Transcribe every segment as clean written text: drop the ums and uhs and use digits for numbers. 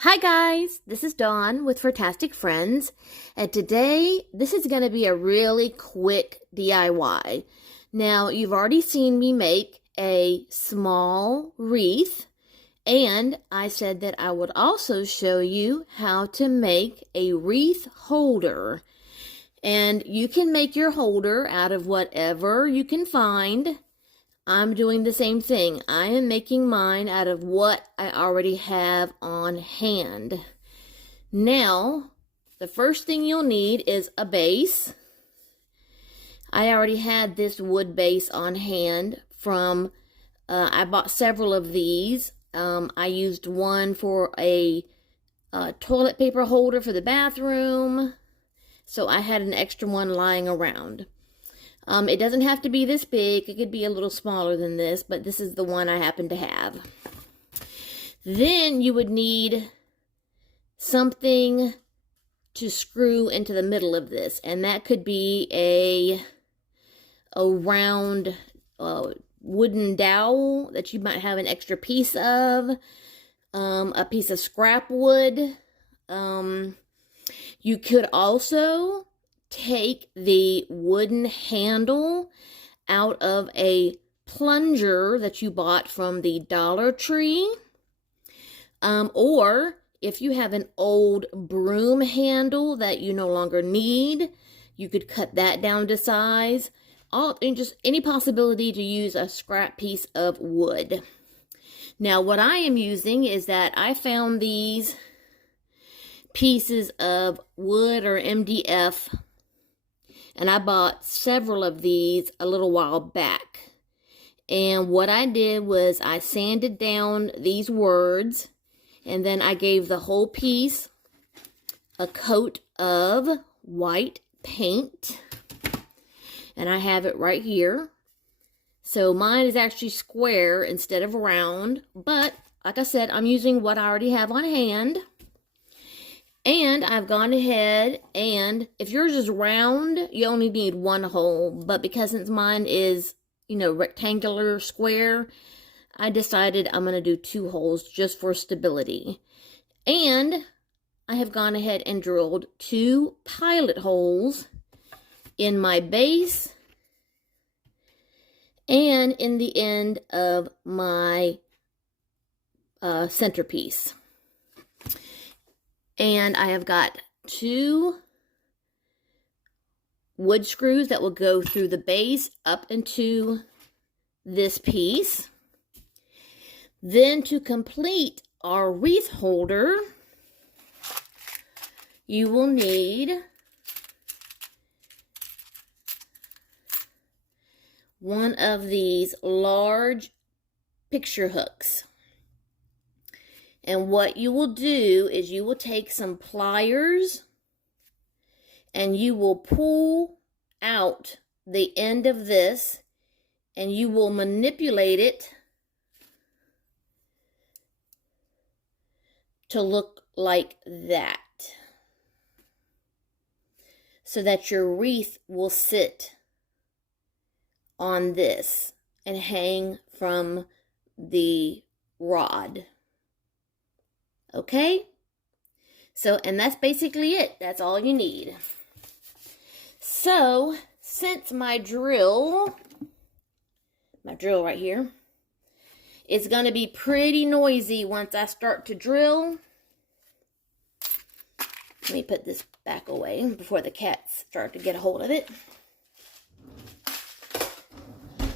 Hi guys, this is Dawn with Furtastic Friends, and today this is going to be a really quick DIY. Now, you've already seen me make a small wreath, and I said that I would also show you how to make a wreath holder. And you can make your holder out of whatever you can find. I'm doing the same thing. I am making mine out of what I already have on hand. Now, the first thing you'll need is a base. I already had this wood base on hand from, I bought several of these. I used one for a toilet paper holder for the bathroom. So I had an extra one lying around. It doesn't have to be this big. It could be a little smaller than this, but this is the one I happen to have. Then you would need something to screw into the middle of this, and that could be a round wooden dowel that you might have an extra piece of, a piece of scrap wood. You could also take the wooden handle out of a plunger that you bought from the Dollar Tree. Or if you have an old broom handle that you no longer need, you could cut that down to size. And just any possibility to use a scrap piece of wood. Now, what I am using is that I found these pieces of wood or MDF, and I bought several of these a little while back. And what I did was I sanded down these words, and then I gave the whole piece a coat of white paint. And I have it right here. So mine is actually square instead of round, but like I said, I'm using what I already have on hand. And I've gone ahead, and if yours is round, you only need one hole. But because since mine is, rectangular square, I decided I'm going to do 2 holes just for stability. And I have gone ahead and drilled 2 pilot holes in my base and in the end of my centerpiece. And I have got 2 wood screws that will go through the base up into this piece. Then to complete our wreath holder, you will need one of these large picture hooks. And what you will do is you will take some pliers and you will pull out the end of this, and you will manipulate it to look like that, so that your wreath will sit on this and hang from the rod. Okay? So, and that's basically it. That's all you need. So, since my drill right here, is going to be pretty noisy once I start to drill. Let me put this back away before the cats start to get a hold of it.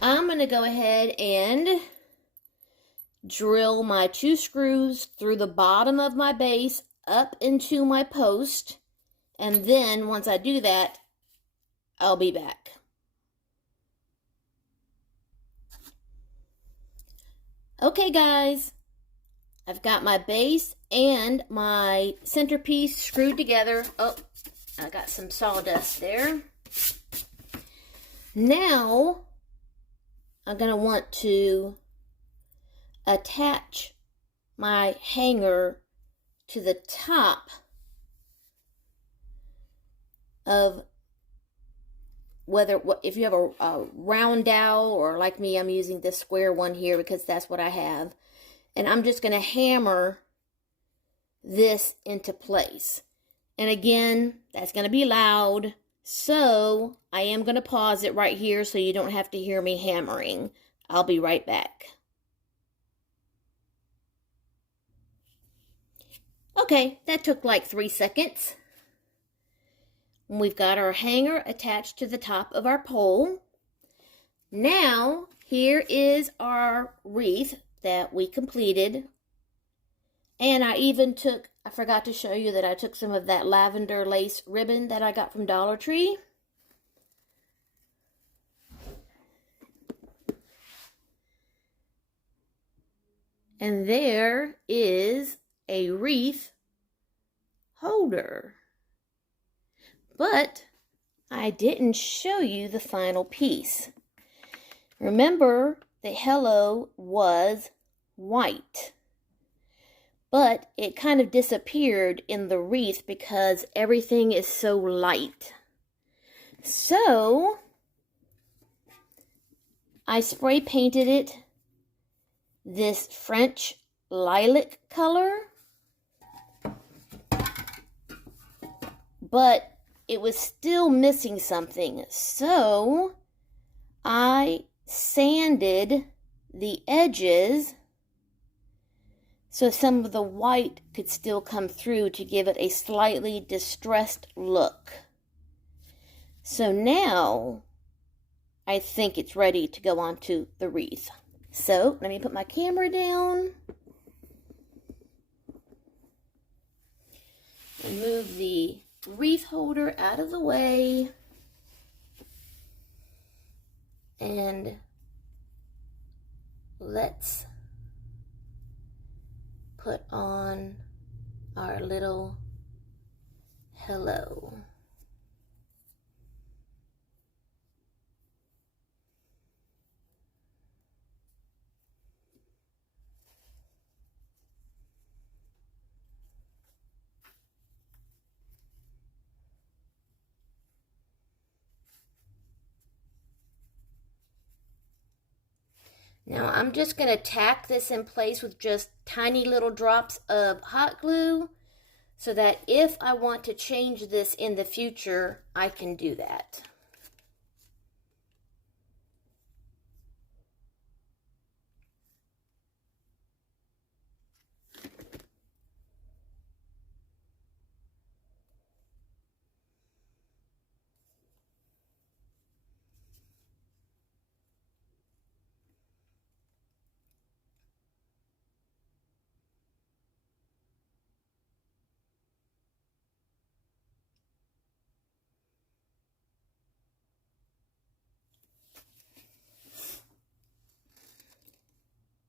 I'm going to go ahead and drill my 2 screws through the bottom of my base up into my post, and then once I do that, I'll be back. Okay guys, I've got my base and my centerpiece screwed together. Oh, I got some sawdust there. Now I'm going to want to attach my hanger to the top of if you have a round dowel, or like me, I'm using this square one here because that's what I have. And I'm just going to hammer this into place. And again, that's going to be loud, so I am going to pause it right here so you don't have to hear me hammering. I'll be right back. Okay, that took like 3 seconds. We've got our hanger attached to the top of our pole. Now, here is our wreath that we completed. And I forgot to show you that I took some of that lavender lace ribbon that I got from Dollar Tree. And there is a wreath holder. But I didn't show you the final piece. Remember, the hello was white. But it kind of disappeared in the wreath because everything is so light. So, I spray painted it this French lilac color. But it was still missing something. So, I sanded the edges so some of the white could still come through to give it a slightly distressed look. So now, I think it's ready to go onto the wreath. So, let me put my camera down. Move the wreath holder out of the way. And let's put on our little hello. Now I'm just going to tack this in place with just tiny little drops of hot glue so that if I want to change this in the future, I can do that.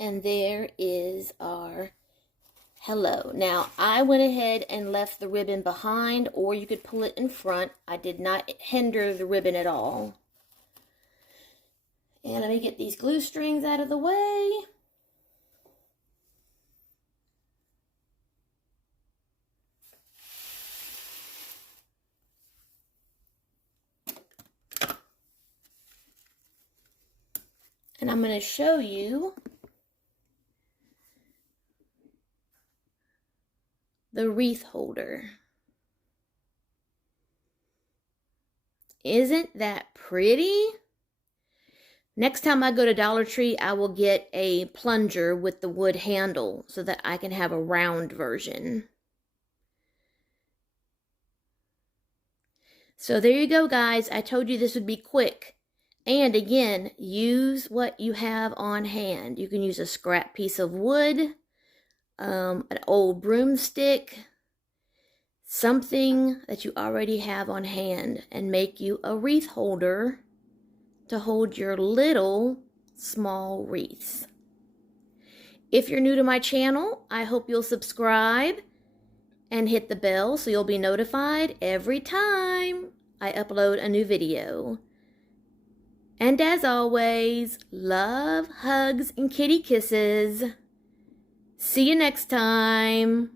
And there is our hello. Now, I went ahead and left the ribbon behind, or you could pull it in front. I did not hinder the ribbon at all. And let me get these glue strings out of the way. And I'm going to show you the wreath holder. Isn't that pretty? Next time I go to Dollar Tree, I will get a plunger with the wood handle so that I can have a round version. So there you go, guys. I told you this would be quick. And again, use what you have on hand. You can use a scrap piece of wood, an old broomstick, something that you already have on hand, and make you a wreath holder to hold your little small wreaths. If you're new to my channel, I hope you'll subscribe and hit the bell so you'll be notified every time I upload a new video. And as always, love, hugs, and kitty kisses. See you next time.